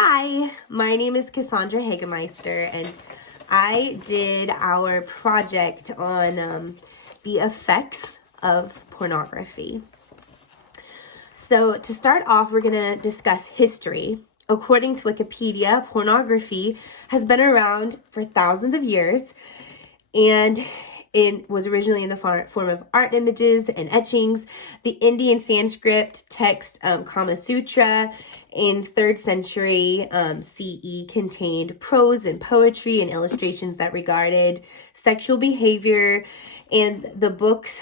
Hi, my name is Cassandra Hagemeister, and I did our project on the effects of pornography. So to start off, we're going to discuss history. According to Wikipedia, pornography has been around for thousands of years, and it was originally in the form of art images and etchings. The Indian Sanskrit text Kama Sutra in 3rd century CE contained prose and poetry and illustrations that regarded sexual behavior, and the books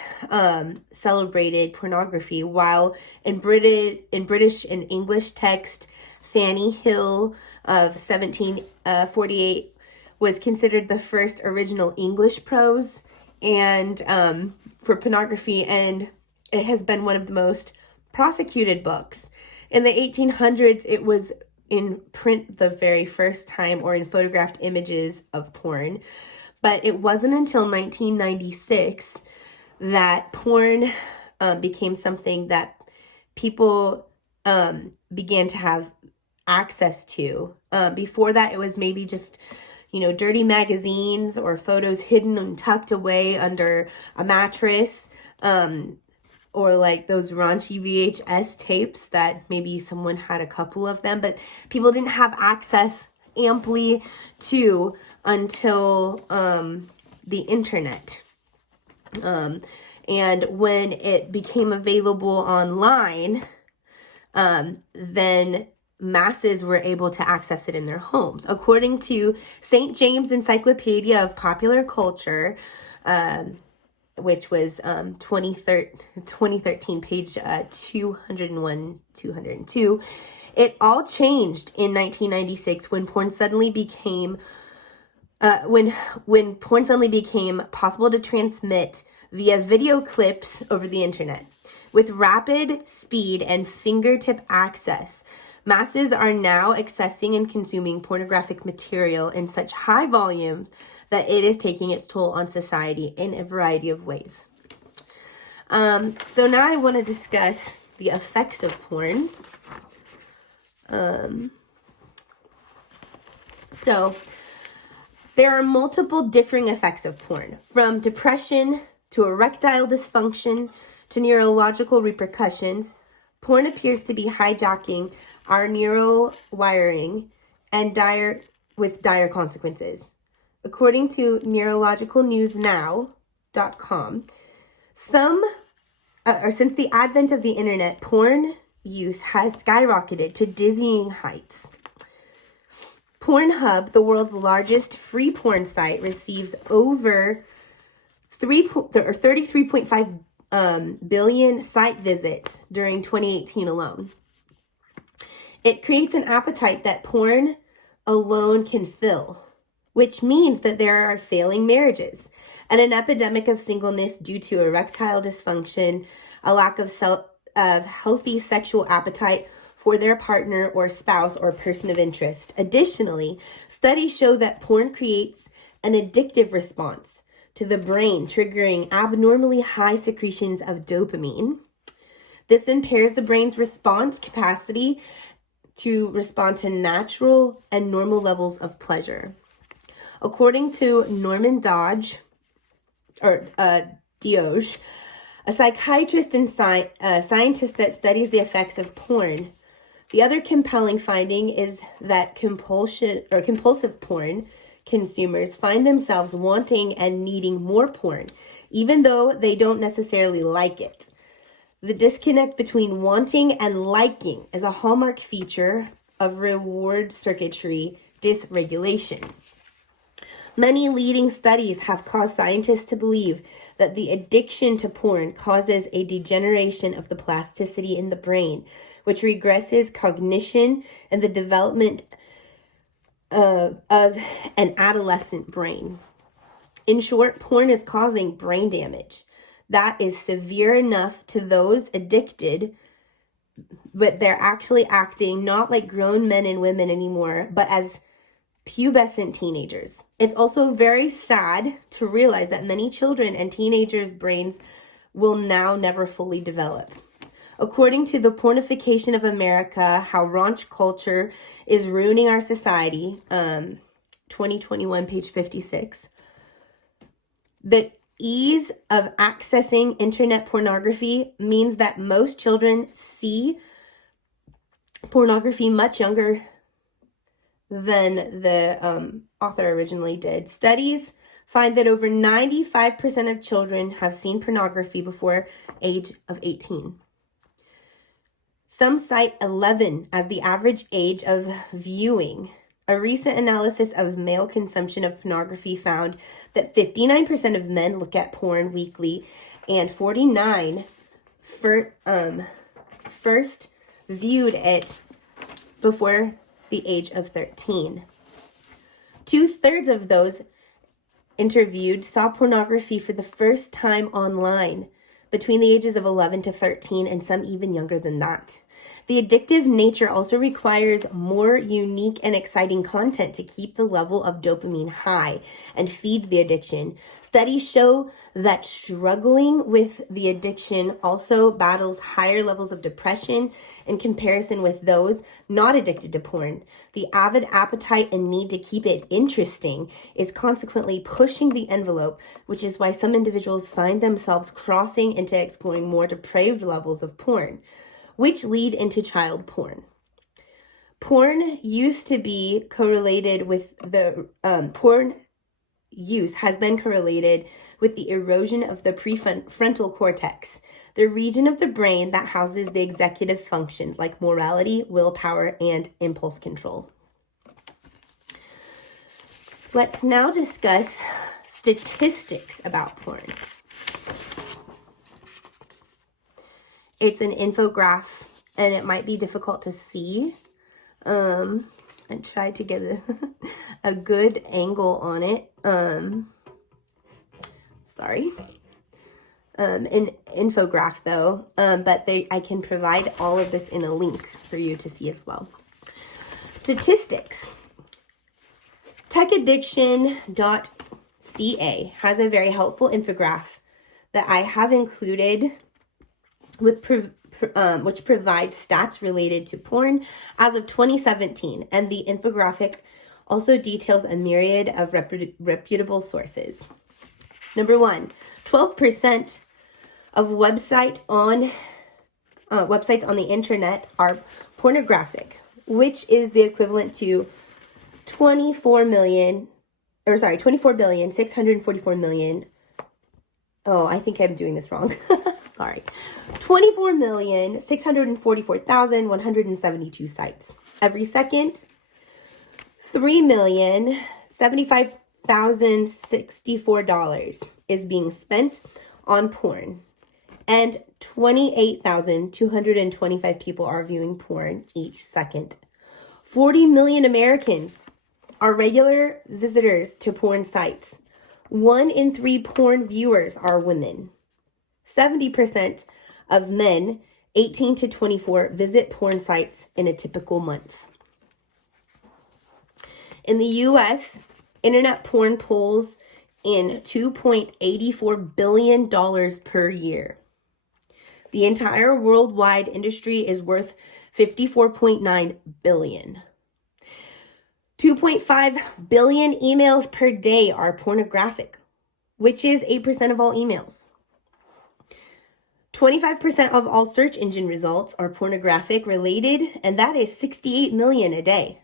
celebrated pornography, while in British and English text, Fanny Hill of 1748 was considered the first original English prose and for pornography, and it has been one of the most prosecuted books. In the 1800s, it was in print the very first time, or in photographed images of porn. But it wasn't until 1996 that porn became something that people began to have access to. Before that, it was maybe just, dirty magazines or photos hidden and tucked away under a mattress, or like those raunchy VHS tapes that maybe someone had a couple of them, but people didn't have access amply to until the internet. And when it became available online, then masses were able to access it in their homes. According to St. James Encyclopedia of Popular Culture, which was 2013, page 201, 202, it all changed in 1996 when porn suddenly became when porn suddenly became possible to transmit via video clips over the internet. With rapid speed and fingertip access, masses are now accessing and consuming pornographic material in such high volumes that it is taking its toll on society in a variety of ways. So now I want to discuss the effects of porn. So there are multiple differing effects of porn, from depression to erectile dysfunction to neurological repercussions. Porn appears to be hijacking our neural wiring and dire consequences. According to neurologicalnewsnow.com, since the advent of the internet, porn use has skyrocketed to dizzying heights. Pornhub, the world's largest free porn site, receives over 33.5 billion site visits during 2018 alone. It creates an appetite that porn alone can fill, which means that there are failing marriages and an epidemic of singleness due to erectile dysfunction, a lack of healthy sexual appetite for their partner or spouse or person of interest. Additionally, studies show that porn creates an addictive response to the brain, triggering abnormally high secretions of dopamine. This impairs the brain's response capacity to respond to natural and normal levels of pleasure. According to Norman Doge, Dioge, a psychiatrist and scientist that studies the effects of porn, the other compelling finding is that compulsive porn consumers find themselves wanting and needing more porn, even though they don't necessarily like it. The disconnect between wanting and liking is a hallmark feature of reward circuitry dysregulation. Many leading studies have caused scientists to believe that the addiction to porn causes a degeneration of the plasticity in the brain, which regresses cognition and the development of an adolescent brain. In short, porn is causing brain damage that is severe enough to those addicted, but they're actually acting not like grown men and women anymore, but as pubescent teenagers. It's also very sad to realize that many children and teenagers' brains will now never fully develop. According to the Pornification of America, How Raunch Culture is Ruining Our Society, 2021, page 56, the ease of accessing internet pornography means that most children see pornography much younger than the author originally did. Studies find that over 95% of children have seen pornography before age of 18. Some cite 11 as the average age of viewing. A recent analysis of male consumption of pornography found that 59% of men look at porn weekly, and 49 first viewed it before the age of 13. 2/3 of those interviewed saw pornography for the first time online between the ages of 11 to 13, and some even younger than that. The addictive nature also requires more unique and exciting content to keep the level of dopamine high and feed the addiction. Studies show that struggling with the addiction also battles higher levels of depression in comparison with those not addicted to porn. The avid appetite and need to keep it interesting is consequently pushing the envelope, which is why some individuals find themselves crossing into exploring more depraved levels of porn, which lead into child porn. Porn used to be correlated with porn use has been correlated with the erosion of the prefrontal cortex, the region of the brain that houses the executive functions like morality, willpower, and impulse control. Let's now discuss statistics about porn. It's an infograph, and it might be difficult to see. I tried to get a good angle on it. Sorry. An infograph though, but I can provide all of this in a link for you to see as well. Statistics. Techaddiction.ca has a very helpful infograph that I have included with which provides stats related to porn as of 2017, and the infographic also details a myriad of reputable sources. Number 1, 12% of websites on the internet are pornographic, which is the equivalent to 24,644,000,000. Oh, I think I'm doing this wrong. Sorry. 24,644,172 sites. Every second, 3,075,064 is being spent on porn, and 28,225 people are viewing porn each second. 40 million Americans are regular visitors to porn sites. 1 in 3 porn viewers are women. 70% of men 18 to 24 visit porn sites in a typical month. In the U.S., internet porn pulls in $2.84 billion per year. The entire worldwide industry is worth $54.9 billion. 2.5 billion emails per day are pornographic, which is 8% of all emails. 25% of all search engine results are pornographic related, and that is 68 million a day.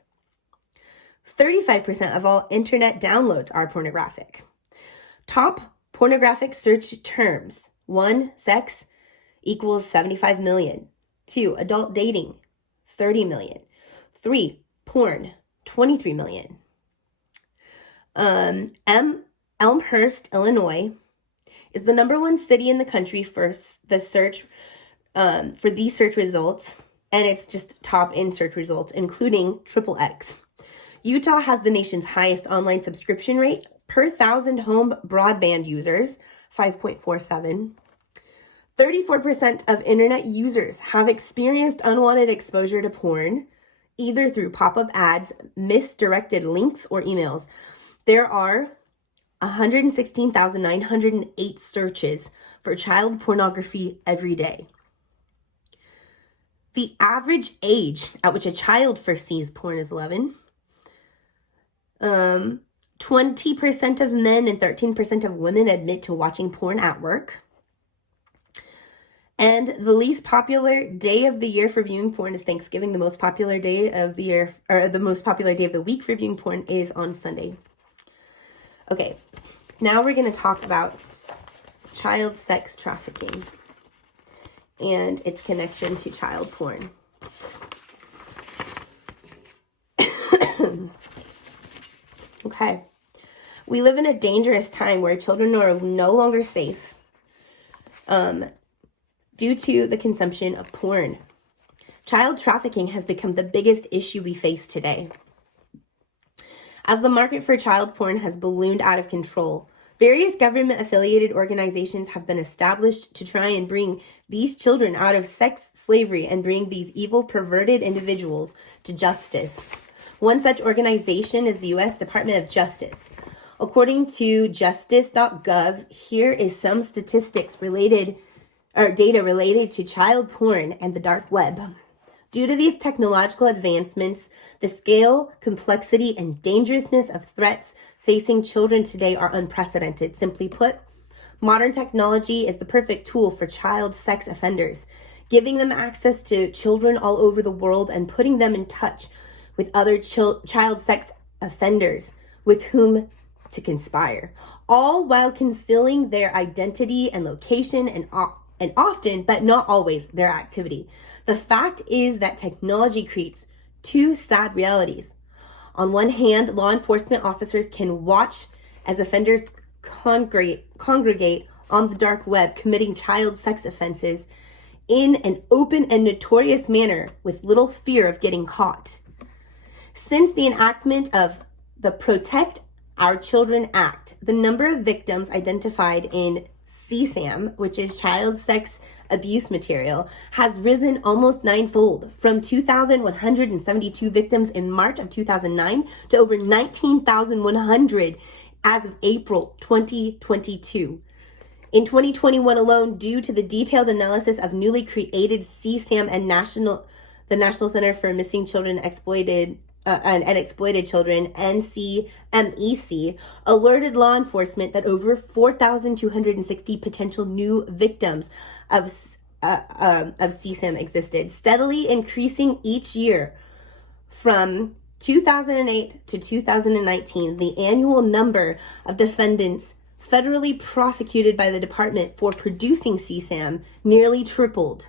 35% of all internet downloads are pornographic. Top pornographic search terms: 1, sex equals 75 million. 2, adult dating, 30 million. 3, porn, 23 million. Elmhurst, Illinois is the number 1 city in the country for the search, for these search results, and it's just top in search results, including XXX. Utah has the nation's highest online subscription rate per 1,000 home broadband users, 5.47. 34% of internet users have experienced unwanted exposure to porn, either through pop-up ads, misdirected links, or emails. There are 116,908 searches for child pornography every day. The average age at which a child first sees porn is 11. 20% of men and 13% of women admit to watching porn at work. And the least popular day of the year for viewing porn is Thanksgiving. The most popular day of the year, or the most popular day of the week for viewing porn, is on Sunday. Okay, now we're going to talk about child sex trafficking and its connection to child porn. Okay. We live in a dangerous time where children are no longer safe due to the consumption of porn. Child trafficking has become the biggest issue we face today. As the market for child porn has ballooned out of control, various government-affiliated organizations have been established to try and bring these children out of sex slavery and bring these evil, perverted individuals to justice. One such organization is the U.S. Department of Justice. According to justice.gov, here is some statistics data related to child porn and the dark web. Due to these technological advancements, the scale, complexity, and dangerousness of threats facing children today are unprecedented. Simply put, modern technology is the perfect tool for child sex offenders, giving them access to children all over the world and putting them in touch with other child sex offenders with whom to conspire, all while concealing their identity and location and often, but not always, their activity. The fact is that technology creates two sad realities. On one hand, law enforcement officers can watch as offenders congregate on the dark web, committing child sex offenses in an open and notorious manner with little fear of getting caught. Since the enactment of the Protect Our Children Act, the number of victims identified in CSAM, which is child sex abuse material, has risen almost ninefold, from 2,172 victims in March of 2009 to over 19,100 as of April 2022. In 2021 alone, due to the detailed analysis of newly created CSAM and the National Center for Missing Children and Exploited Children, NCMEC, alerted law enforcement that over 4,260 potential new victims of CSAM existed, steadily increasing each year. From 2008 to 2019, the annual number of defendants federally prosecuted by the department for producing CSAM nearly tripled.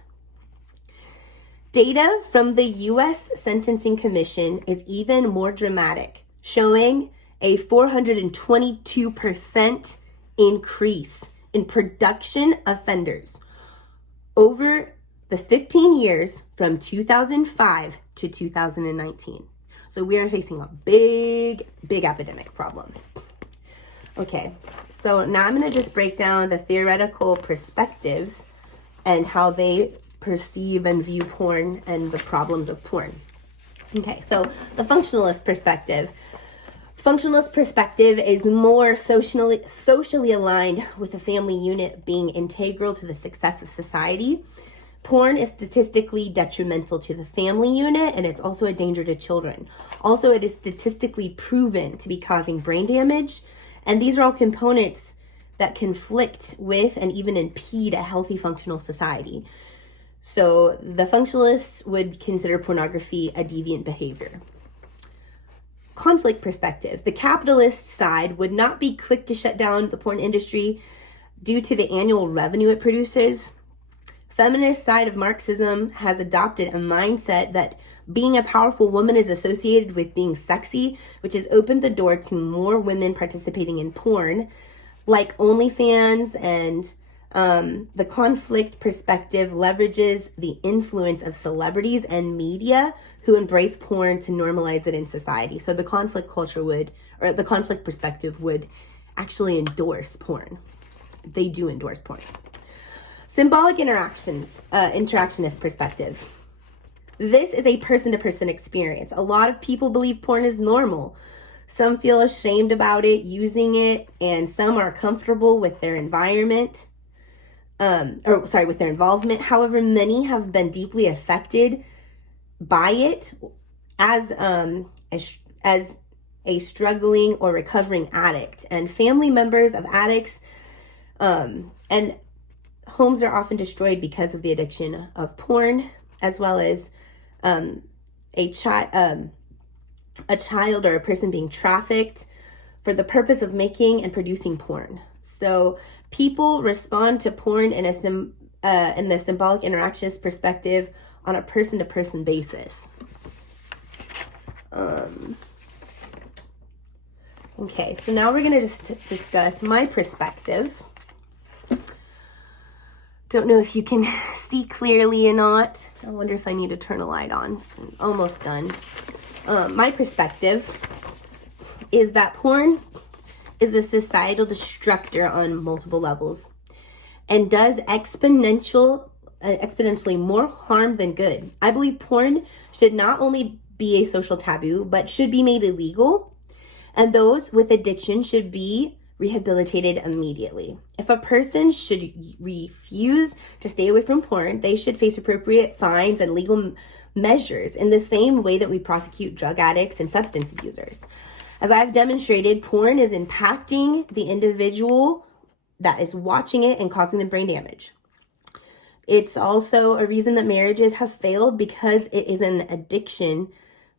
Data from the U.S. Sentencing Commission is even more dramatic, showing a 422% increase in production offenders over the 15 years from 2005 to 2019. So we are facing a big epidemic problem. Okay, so now I'm going to just break down the theoretical perspectives and how they perceive and view porn and the problems of porn. Okay, so the functionalist perspective. Functionalist perspective is more socially aligned with the family unit being integral to the success of society. Porn is statistically detrimental to the family unit, and it's also a danger to children. Also, it is statistically proven to be causing brain damage, and these are all components that conflict with and even impede a healthy functional society. So the functionalists would consider pornography a deviant behavior. Conflict perspective. The capitalist side would not be quick to shut down the porn industry due to the annual revenue it produces. Feminist side of Marxism has adopted a mindset that being a powerful woman is associated with being sexy, which has opened the door to more women participating in porn, like OnlyFans. And the conflict perspective leverages the influence of celebrities and media who embrace porn to normalize it in society. So the conflict the conflict perspective would actually endorse porn. They do endorse porn. Symbolic interactionist perspective. This is a person-to-person experience. A lot of people believe porn is normal. Some feel ashamed about it, using it, and some are comfortable with their environment. with their involvement. However, many have been deeply affected by it as a struggling or recovering addict, and family members of addicts, and homes are often destroyed because of the addiction of porn, as well as a child or a person being trafficked for the purpose of making and producing porn. So people respond to porn in the symbolic interactionist perspective on a person-to-person basis. Okay, so now we're going to just discuss my perspective. Don't know if you can see clearly or not. I wonder if I need to turn a light on. I'm almost done. My perspective is that porn is a societal destructor on multiple levels and does exponentially more harm than good. I believe porn should not only be a social taboo, but should be made illegal, and those with addiction should be rehabilitated immediately. If a person should refuse to stay away from porn, they should face appropriate fines and legal measures in the same way that we prosecute drug addicts and substance abusers. As I've demonstrated, porn is impacting the individual that is watching it and causing them brain damage. It's also a reason that marriages have failed, because it is an addiction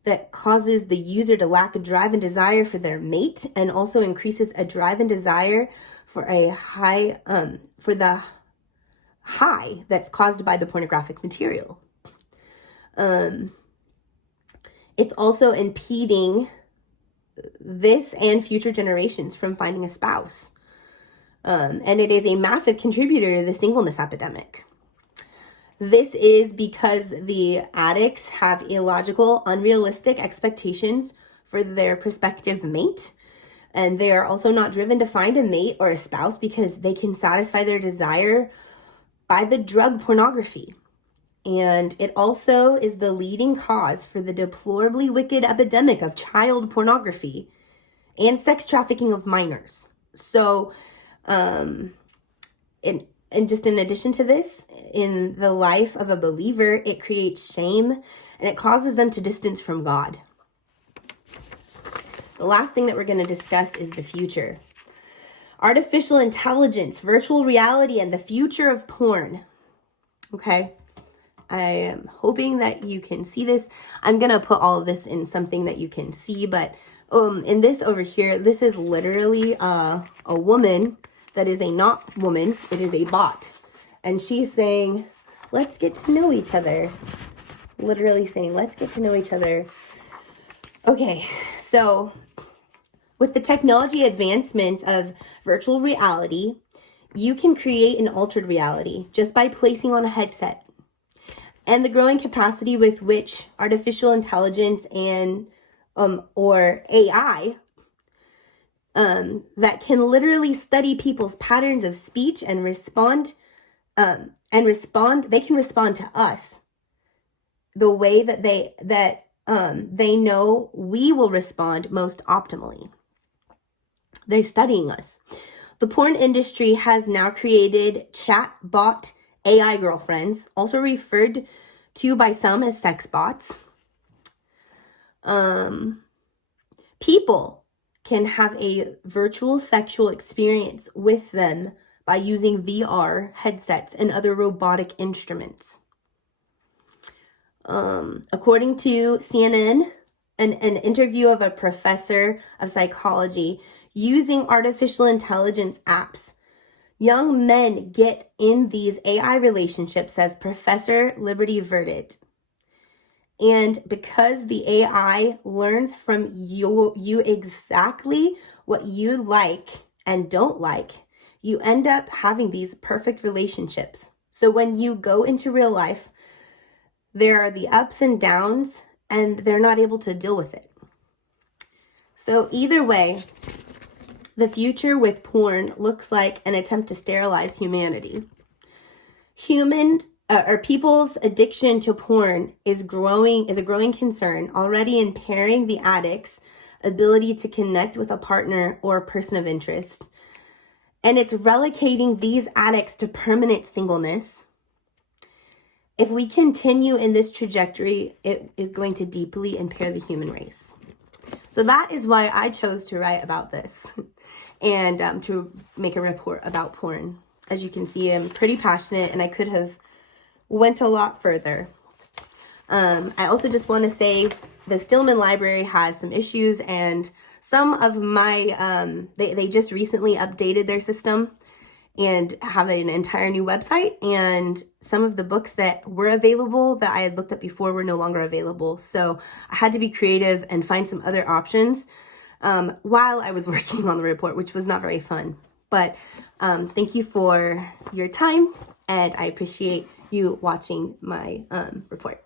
that causes the user to lack a drive and desire for their mate, and also increases a drive and desire for the high that's caused by the pornographic material. It's also impeding this and future generations from finding a spouse. And it is a massive contributor to the singleness epidemic. This is because the addicts have illogical, unrealistic expectations for their prospective mate. And they are also not driven to find a mate or a spouse because they can satisfy their desire by the drug pornography. And it also is the leading cause for the deplorably wicked epidemic of child pornography and sex trafficking of minors. So, and just in addition to this, in the life of a believer, it creates shame and it causes them to distance from God. The last thing that we're going to discuss is the future. Artificial intelligence, virtual reality, and the future of porn. Okay. I am hoping that you can see this. I'm going to put all of this in something that you can see, but in this over here, this is literally a woman that is a not woman. It is a bot. And she's saying, let's get to know each other. Literally saying, let's get to know each other. Okay, so with the technology advancements of virtual reality, you can create an altered reality just by placing on a headset. And the growing capacity with which artificial intelligence and or AI that can literally study people's patterns of speech and respond. They can respond to us the way that they know we will respond most optimally. They're studying us. The porn industry has now created chatbot AI girlfriends, also referred to by some as sex bots. People can have a virtual sexual experience with them by using VR headsets and other robotic instruments. According to CNN, an interview of a professor of psychology, using artificial intelligence apps, young men get in these AI relationships, says Professor Liberty Verdit. And because the AI learns from you exactly what you like and don't like, you end up having these perfect relationships. So when you go into real life, there are the ups and downs, and they're not able to deal with it. So either way, the future with porn looks like an attempt to sterilize humanity. People's addiction to porn is a growing concern, already impairing the addict's ability to connect with a partner or a person of interest. and it's relocating these addicts to permanent singleness. If we continue in this trajectory, it is going to deeply impair the human race. So that is why I chose to write about this and to make a report about porn. As you can see, I'm pretty passionate, and I could have went a lot further. I also just want to say the Stillman Library has some issues, and some of my, they just recently updated their system and have an entire new website, and some of the books that were available that I had looked up before were no longer available. So I had to be creative and find some other options while I was working on the report, which was not very fun. But thank you for your time, and I appreciate you watching my report.